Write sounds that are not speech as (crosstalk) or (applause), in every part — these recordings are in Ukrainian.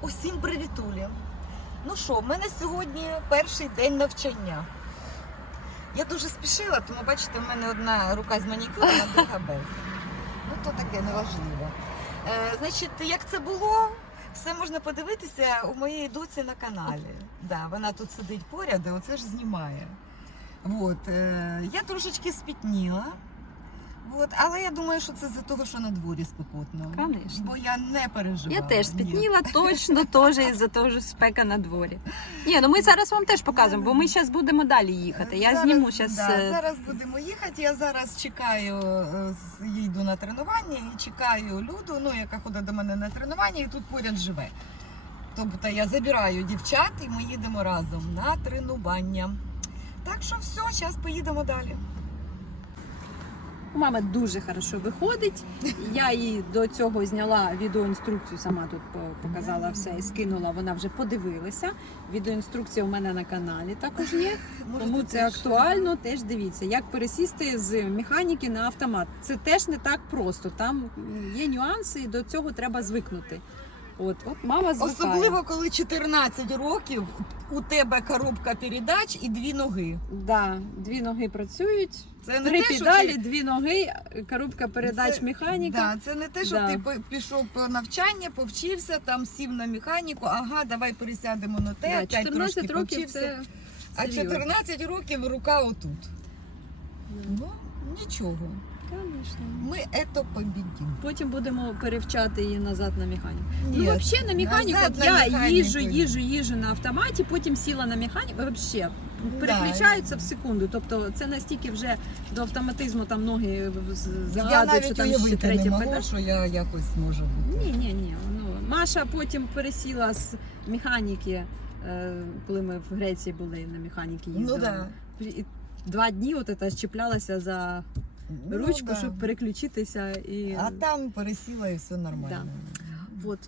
Усім привітулі. Ну що, в мене сьогодні перший день навчання. Я дуже спішила, тому бачите, в мене одна рука з манікюром, а друга без. Ну, то таке неважливо. Е, значить, як це було, все можна подивитися у моєї доці на каналі. Да, вона тут сидить поряд і оце ж знімає. От, е, я трошечки спітніла. От, але я думаю, що це за того, що на дворі спекотно. Конечно. Бо я не переживала. Я теж Ні. спітніла, точно теж із-за того, що спека на дворі. Ні, ну ми зараз вам теж покажемо, бо ми зараз будемо далі їхати. Я Зараз, зніму зараз. Да, зараз будемо їхати. Я зараз чекаю, е, їду на тренування і чекаю Люду, ну яка ходить до мене на тренування, і тут поряд живе. Тобто я забираю дівчат і ми їдемо разом на тренування. Так що все, зараз поїдемо далі. У мами дуже хорошо виходить. Я їй до цього зняла відеоінструкцію, сама тут показала все і скинула. Вона вже подивилася. Відеоінструкція у мене на каналі також є. (laughs) Тому це актуально. Теж дивіться, як пересісти з механіки на автомат. Це теж не так просто. Там є нюанси, і до цього треба звикнути. От, от мама звикає. Особливо, коли 14 років у тебе коробка передач і дві ноги. Да, дві ноги працюють, Це не три те, що педалі, ти- дві ноги, коробка передач Це- механіка. Да, це не те, що Да. ти пішов по навчання, повчився, там сів на механіку, ага, давай пересядемо на те, Да, опять 14 трошки років повчився. це А серйозно. 14 років рука отут. Ну, нічого. Конечно. Ми це побідімо. Потім будемо перевчати її назад на механіку. Ні, Ну, взагалі на механіку, назад от на я механіку ні. їжджу, їжджу на автоматі, потім сіла на механіку, взагалі. Переключаються в секунду. Тобто це настільки вже до автоматизму там ноги я що навіть там ще уявити третя не можу, що я якось можу бути. Ні, ні, ні. Ну, Маша потім пересіла з механіки, е, коли ми в Греції були на механіки Ну їздили. да. Два дні от це чіплялася за Ну, ручку, да. щоб переключитися. І... А там пересіла і все нормально. От.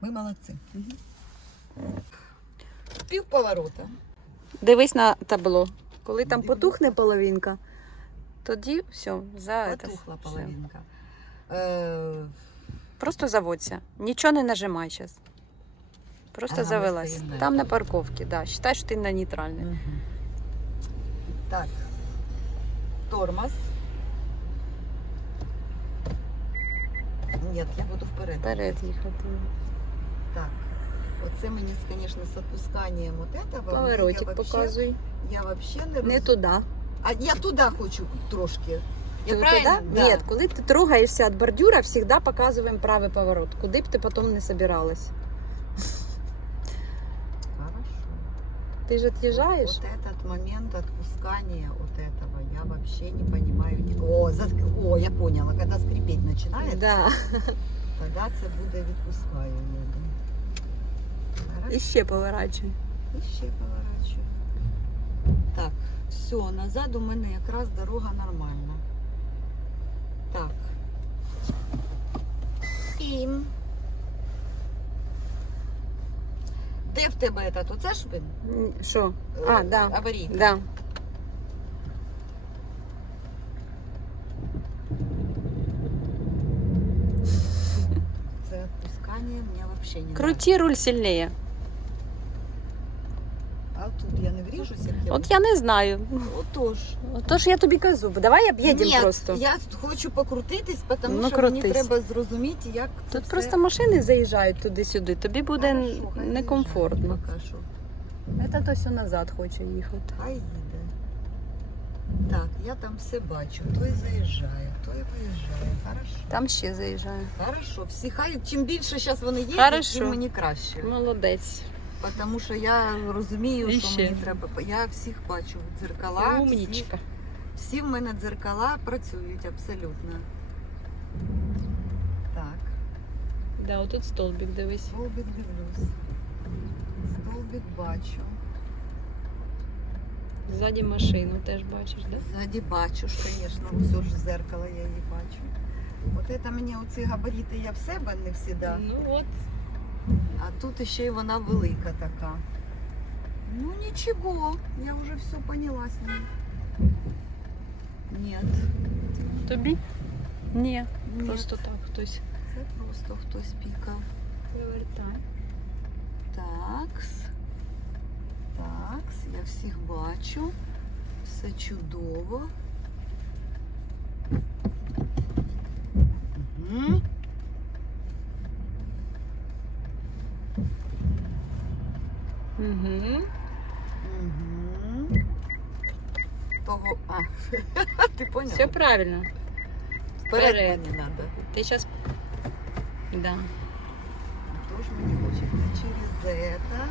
Ми молодці. Мгм. Пів поворота. Дивись на табло. Коли там Дивлюся. потухне половинка, тоді все, за Потухла це, половинка. Е, Просто заводься. Нічого не нажимай зараз. Просто Ага, завелась. Там на парковці, да. Считай, що ти на нейтральній. Мгм. Так. Тормоз. Нет, я буду вперед. Вперед їхати. Так. Оце мені, звісно, з відпусканням от этого. я Поворотик вообще, показуй. Я вообще не Не розумію. туди. А я туди хочу трошки. Я Ти правильно? туди? Да. Ні, коли ти трогаєшся від бордюра, завжди показуємо правий поворот. Куди б ти потім не собиралась. Хорошо. Ти ж від'їжджаєш? Вот этот момент отпускания вот этого я вообще не понимаю. Ни- О, зат- О, я поняла, когда скрипеть начинает, Да. тогда це буде відпускаю. їду. Хорошо. І ще поворачуй. І ще поворачую. Так, все, назад у мене якраз дорога нормальна. Так. І... Де в тебе этот? Оце ж він? Що? А, Е, да. Аварійка. Да. Це відпускання мені взагалі не Крути руль сильніше. А тут я не вріжуся, як я От я не знаю. Отож. Тож я тобі кажу, давай об'їдемо Ні, просто. я хочу покрутитись, тому Ну, що мені треба зрозуміти, як це Тут все... просто машини заїжджають туди-сюди, тобі буде Хорошо, некомфортно. Це то все назад хоче їхати. Хай їде. Так, я там все бачу. Той заїжджає, той виїжджає. Хорошо. Там ще заїжджає. Хорошо. Всі хай чим більше зараз вони Хорошо. тим мені краще. Молодець. Тому що я розумію, І що ще. мені треба. Я всіх бачу. Дзеркала. Всі, Умнічка. всі в мене дзеркала працюють абсолютно. Так. Да, отут столбик дивись. Столбик дивлюсь. Столбик бачу. Ззаді машину теж бачиш, да? Ззаді бачу ж, звісно, все ж з зеркала я її бачу. От це мені оці габарити я в себе не всіда. Ну от. А тут ще й вона велика така. Ну нічого, я вже все поняла з ним. Ні, Тобі? Ні. ні, Просто так хтось це просто хтось пікав. вивертай. Такс. Такс, я всіх бачу. Все чудово. Ти поняла? Все правильно. Вперед вперед. мені надо. Ти зараз. Да. Тож мені хочеться через это.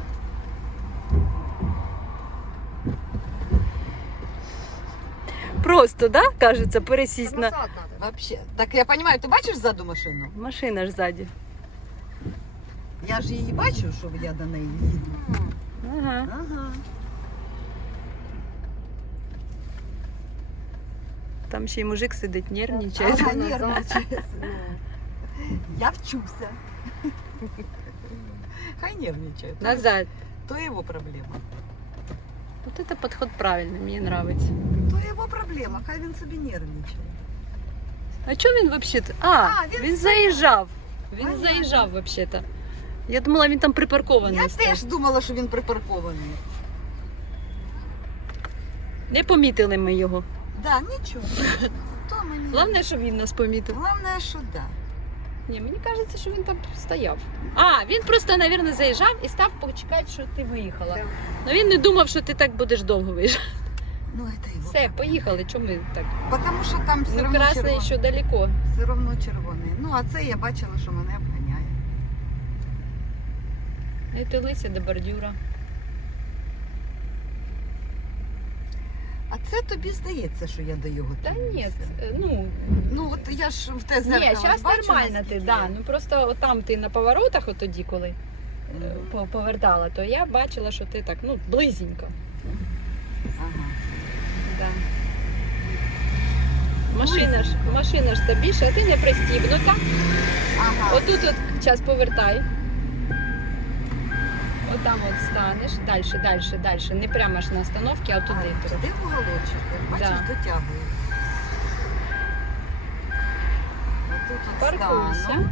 Просто, да, кажеться, пересість на. Назад надо. Вообще. Так я понимаю, ти бачиш ззаду машину? Машина ж ззаді. Я ж її бачу, що я до неї їду. Ага. Ага. Там ще й мужик сидить, нервничає. Ага, (laughs) нервничає. (laughs) Я вчуся. Хай нервничает. Назад. То его проблема. Вот это подход правильный, мені нравится. То його проблема, хай він собі нервничає. А чого він взагалі? А, А, він, він заїжджав. Він Понятно. заїжджав взагалі-то. Я думала, він там припаркований. Я став. теж думала, що він припаркований. Не помітили ми його. Да, нічого. То мені. Головне, щоб він нас помітив. Головне, що да. Ні, мені кажеться, що він там стояв. А, він просто, мабуть, заїжджав і став почекати, що ти виїхала. Да. Ну він не думав, що ти так будеш довго виїжджати. Ну, это його. Все, поїхали. Чому ми так? Потому що там все Ну, равно ще далеко. Все равно червоний. Ну, а це я бачила, що мене обганяє. І ти лися до бордюра. А це тобі здається, що я його Та ні, е, ну Ну, от я ж в те ні, зараз бачу, нормально ти, наскільки да. я- Ну просто там ти на поворотах, от тоді, коли е, Мгм. по- повертала, то я бачила, що ти так, ну, близенько. Ага. Да. Машина ж, машина ж тобі, а ти не пристібнута. Ага. Отут от зараз повертай. Отам от станеш. Далі, далі, далі. Не прямо ж на остановці, а туди. А, туди в уголочок. Бачиш, Да. дотягує. Отут от Паркуйся. стану.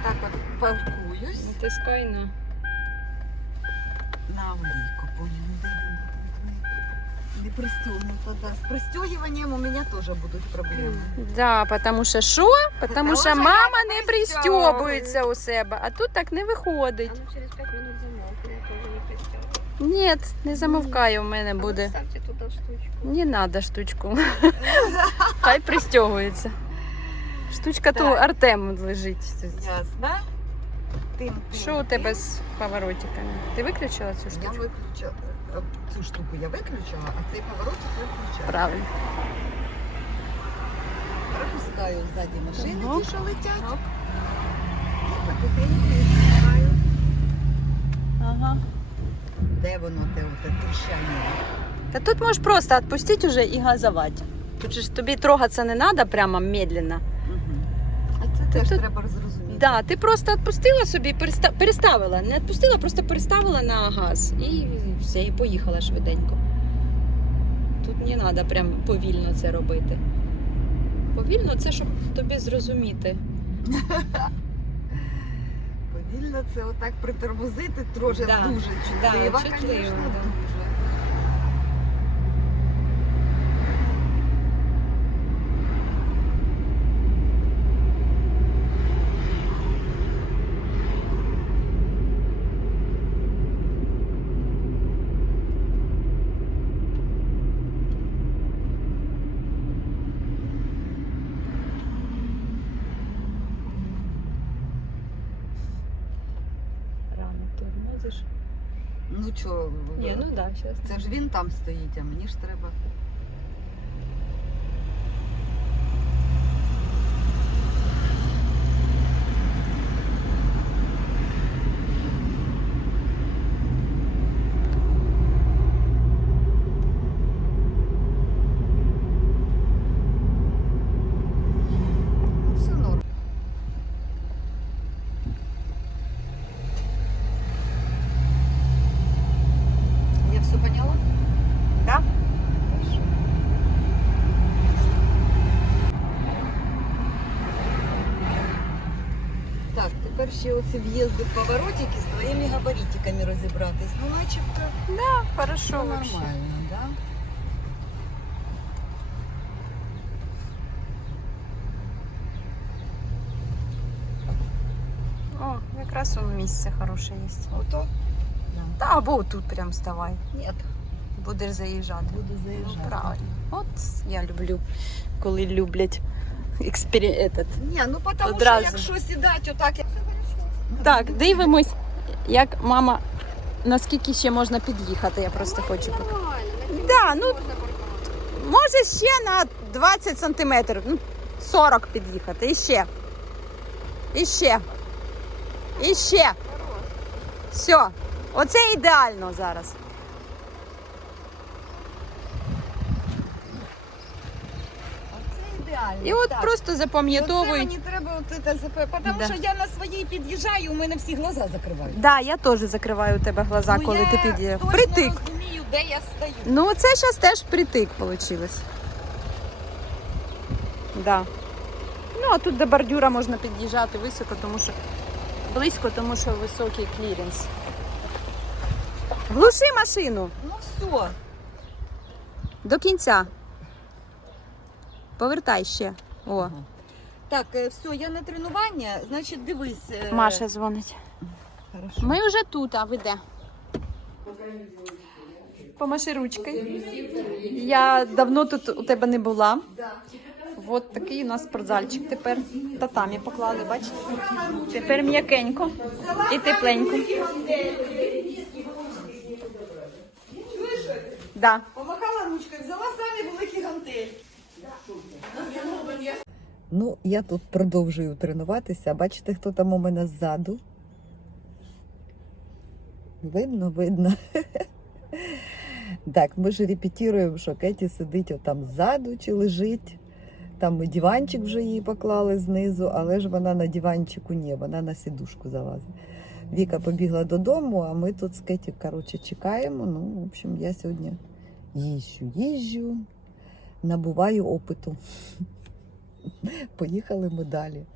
Отак от паркуюсь. Натискай на. На авлійку, понял, де він? Не пристегнуто, да. З пристегиванням у мене теж будуть проблеми. Да, потому що що? Потому Потому що що мама я не не пристьобується у себе, а тут так не виходить. Оно через 5 минут замолкнет, тоже не пристегиваю. Ні, не замовкає у мене буде. Ставьте туда штучку. Не надо штучку. (laughs) Хай пристягується. Штучка то Так. Артем лежить. Ясно? Тим, тим, Що у тебе тим. з поворотиками? Ти виключила цю Я штучку? виключила. Цю штуку я виключила, а цей поворотик виключаю. Правильно. Пропускаю ззаді машини, ті, що летять. І потихеньку відпускаю. Ага. Де воно, те оте тріщання? Та тут можеш просто відпустити уже і газувати. Тут же ж тобі трогатися не треба прямо медленно. Теж тут- треба зрозуміти. Да, ти просто відпустила собі, переста- переставила. Не відпустила, просто переставила на газ. І все, і поїхала швиденько. Тут не треба прям повільно це робити. Повільно це, щоб тобі зрозуміти. (laughs) Повільно це отак притормозити трошки Да, дуже да, чутлива, чутливо, звісно, да. дуже. Ні, ну да, щас. це ж він там стоїть, а мені ж треба. Ну, Все норм. Я все поняла? Да? Хорошо. Ще оці в'їзди в поворотики з твоїми габаритиками розібратись. Ну, начебто, Хорошо, все нормально, да? О, якраз он місце хороше є. Ото? Та або тут прям вставай. Ні, Будеш заїжджати. буду Ну, заїжджати. правильно. От я люблю, коли люблять експері... этот. Ні, ну тому Одразу. що якщо сідати отак, як Так, дивимось, як мама, наскільки ще можна під'їхати, я просто хочу. Да, ну може ще на 20 сантиметрів, ну 40 під'їхати. І ще. І ще. І ще. Все. Оце ідеально зараз. Ідеально. І от так. просто Оце запам'ятовуй. мені треба от це ЗП, тому Да. що я на своїй під'їжджаю, у мене всі глаза закривають. Да, я теж закриваю у тебе глаза, Ну, коли я ти точно Притик. розумію, де я стою. Ну, це зараз теж притик вийшло. Да. Ну, а тут до бордюра можна під'їжджати високо, тому що близько, тому що високий кліренс. Глуши машину Ну все. до кінця. Повертай ще. О, Так, е, все, я на тренування, значить, дивись. е, Маша дзвонить. Хорошо. Ми вже тут, а ви де? Помаши ручкою. Я давно тут у тебе не була. От такий у нас спортзальчик тепер. Татамі поклали, бачите? Тепер м'якенько і тепленько. Да. Помахала ручкою, взяла самі великі гантелі. Ну, я тут продовжую тренуватися. Бачите, хто там у мене ззаду? Видно, видно. (laughs) Так, ми ж репетируємо, що Кеті сидить отам ззаду чи лежить. Там ми диванчик вже її поклали знизу, але ж вона на диванчику ні, вона на сідушку залазить. Віка побігла додому, а ми тут з Кеті, коротше, чекаємо. Ну, в общем, я сьогодні їжджу, їжджу, набуваю опиту. Поїхали ми далі.